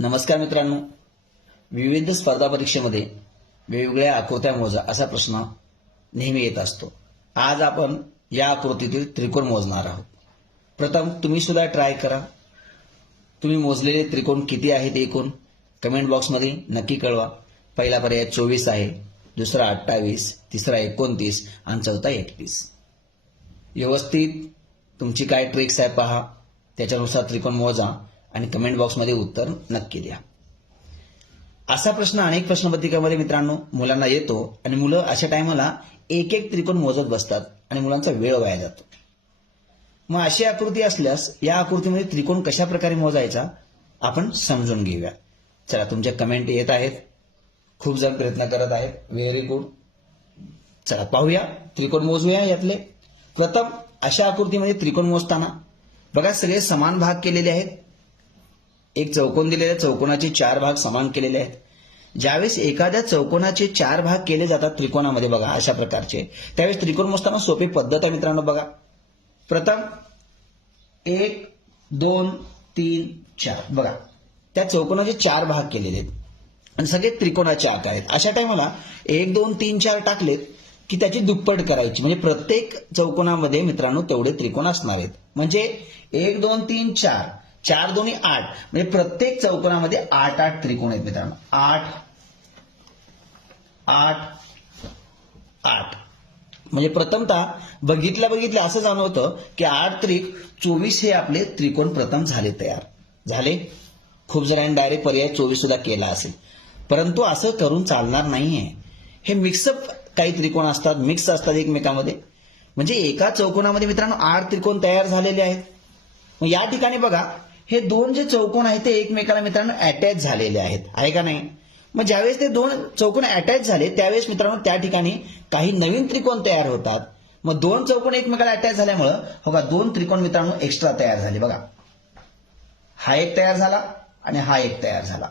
नमस्कार मित्रांनो. विविध स्पर्धा परीक्षेमध्ये वेगवेगळ्या आकृत्या मोजा असा प्रश्न नेहमी येत असतो. आज आपण या आकृतीतील त्रिकोण मोजणार आहोत. प्रथम तुम्ही सुद्धा ट्राय करा. तुम्ही मोजलेले त्रिकोण किती आहेत एकूण? कमेंट बॉक्समध्ये नक्की कळवा. पहिला पर्याय चोवीस आहे. दुसरा अठ्ठावीस तिसरा एकोणतीस आणि चौथा एकतीस. व्यवस्थित तुमची काय ट्रिक्स आहे पहा. त्याच्यानुसार त्रिकोण मोजा. आणि कमेंट बॉक्समध्ये उत्तर नक्की द्या. असा प्रश्न अनेक प्रश्नपत्रिकामध्ये मित्रांनो मुलांना येतो आणि मुलं अशा टायमाला एक एक त्रिकोण मोजत बसतात आणि मुलांचा वेळ वाया जातो. मग अशी आकृती असल्यास या आकृतीमध्ये त्रिकोण कशा प्रकारे मोजायचा आपण समजून घेऊया. चला तुमच्या कमेंट येत आहेत. खूप जण प्रयत्न करत आहेत. व्हेरी गुड चला पाहूया. त्रिकोण मोजूया यातले. प्रथम अशा आकृतीमध्ये त्रिकोण मोजताना बघा सगळे समान भाग केलेले आहेत. एक चौकोन दिलेल्या चौकोनाचे चार भाग समान केलेले आहेत. ज्यावेळेस एखाद्या चौकोनाचे चार भाग केले जातात त्रिकोणामध्ये बघा अशा प्रकारचे. त्यावेळेस त्रिकोण मोजताना सोपी पद्धत आहे मित्रांनो बघा. प्रथम एक दोन तीन चार. बघा त्या चौकोनाचे चार भाग केलेले आहेत. आणि सगळे त्रिकोणाचे आकार आहेत. अशा टायमाला एक दोन तीन चार टाकलेत की त्याची दुप्पट करायची. म्हणजे प्रत्येक चौकोनामध्ये मित्रांनो तेवढे त्रिकोण असणार आहेत. म्हणजे एक दोन तीन चार. चार दोन्ही आठ. म्हणजे प्रत्येक चौकोनामध्ये आठ आठ त्रिकोण आहेत मित्रांनो. आठ आठ आठ. म्हणजे प्रथमतः बघितल्या बघितल्या असं जाणवतं की आठ त्रिक चोवीस हे आपले त्रिकोण प्रथम झाले तयार. झाले? खूप जणांनी डायरेक्ट पर्याय चोवीस सुद्धा केला असेल. परंतु असं करून चालणार नाहीये. हे मिक्सअप काही त्रिकोण असतात मिक्स असतात एकमेकांमध्ये. म्हणजे एका चौकोनामध्ये मित्रांनो आठ त्रिकोण तयार झालेले आहेत. मग या ठिकाणी बघा हे दोन जे चौकोन आहेत ते एकमेकाला मित्रांनो अटॅच झालेले आहेत. आहे का नाही? मग ज्यावेळेस ते दोन चौकोन अटॅच झाले त्यावेळेस मित्रांनो त्या ठिकाणी काही नवीन त्रिकोण तयार होतात. मग दोन चौकोन एकमेकाला अटॅच झाल्यामुळं हो का दोन त्रिकोण मित्रांनो एक्स्ट्रा तयार झाले. बघा. हा एक तयार झाला आणि हा एक तयार झाला.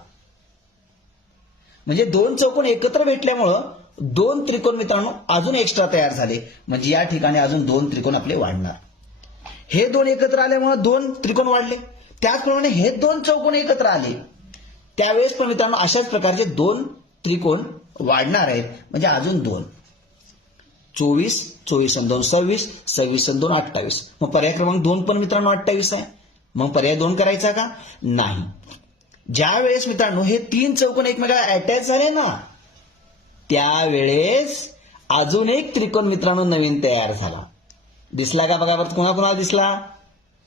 म्हणजे दोन चौकोन एकत्र भेटल्यामुळं दोन त्रिकोण मित्रांनो अजून एक्स्ट्रा तयार झाले. म्हणजे या ठिकाणी अजून दोन त्रिकोण आपले वाढणार. हे दोन एकत्र आल्यामुळे दोन त्रिकोण वाढले. त्याचप्रमाणे हे दोन चौकोन एकत्र आले त्यावेळेस पण मित्रांनो अशाच प्रकारचे दोन त्रिकोण वाढणार आहेत. म्हणजे अजून दोन. चोवीस चोवीस आणि दोन सव्वीस सव्वीस आणि दोन अठ्ठावीस. मग पर्याय क्रमांक दोन पण मित्रांनो अठ्ठावीस आहे. मग पर्याय दोन करायचा का? नाही. ज्या वेळेस मित्रांनो हे तीन चौकोन एकमेकाला अटॅच झाले ना त्यावेळेस अजून एक त्रिकोण मित्रांनो नवीन तयार झाला. दिसला का बघा बरं कोणाकोणाला दिसला?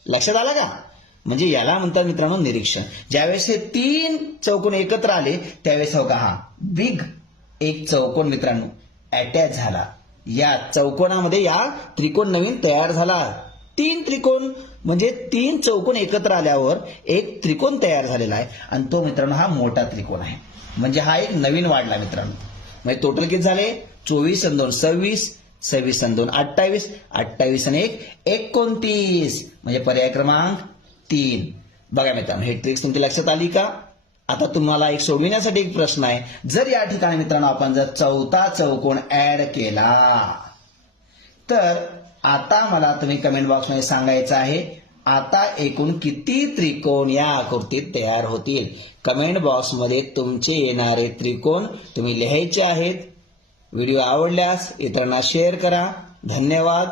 लक्षात आला का? म्हणजे याला म्हणतात मित्रांनो निरीक्षण. ज्यावेळेस हे तीन चौकोन एकत्र आले त्यावेळेस हो का हा बिग एक चौकोन मित्रांनो अटॅच झाला. या चौकोनामध्ये या त्रिकोण नवीन तयार झाला. तीन त्रिकोण म्हणजे तीन चौकोन एकत्र आल्यावर एक त्रिकोण तयार झालेला आहे आणि तो मित्रांनो हा मोठा त्रिकोण आहे. म्हणजे हा एक नवीन वाढला मित्रांनो. म्हणजे टोटल किती झाले? चोवीस आणि दोन सव्वीस सव्वीस आणि दोन अठ्ठावीस अठ्ठावीस आणि एक एकोणतीस. म्हणजे पर्याय क्रमांक तीन. बघा मित्रांनो हे ट्रिक्स तुमच्या लक्षात आली का? आता तुम्हाला एक सोडविण्यासाठी एक प्रश्न आहे. जर या ठिकाणी मित्रांनो आपण जर चौथा चौकोन ऍड केला तर आता मला तुम्ही कमेंट बॉक्समध्ये सांगायचं आहे आता एकूण किती त्रिकोण या आकृतीत तयार होतील? कमेंट बॉक्समध्ये तुमचे येणारे त्रिकोण तुम्ही लिहायचे आहेत. व्हिडिओ आवडल्यास इतरांना शेअर करा. धन्यवाद.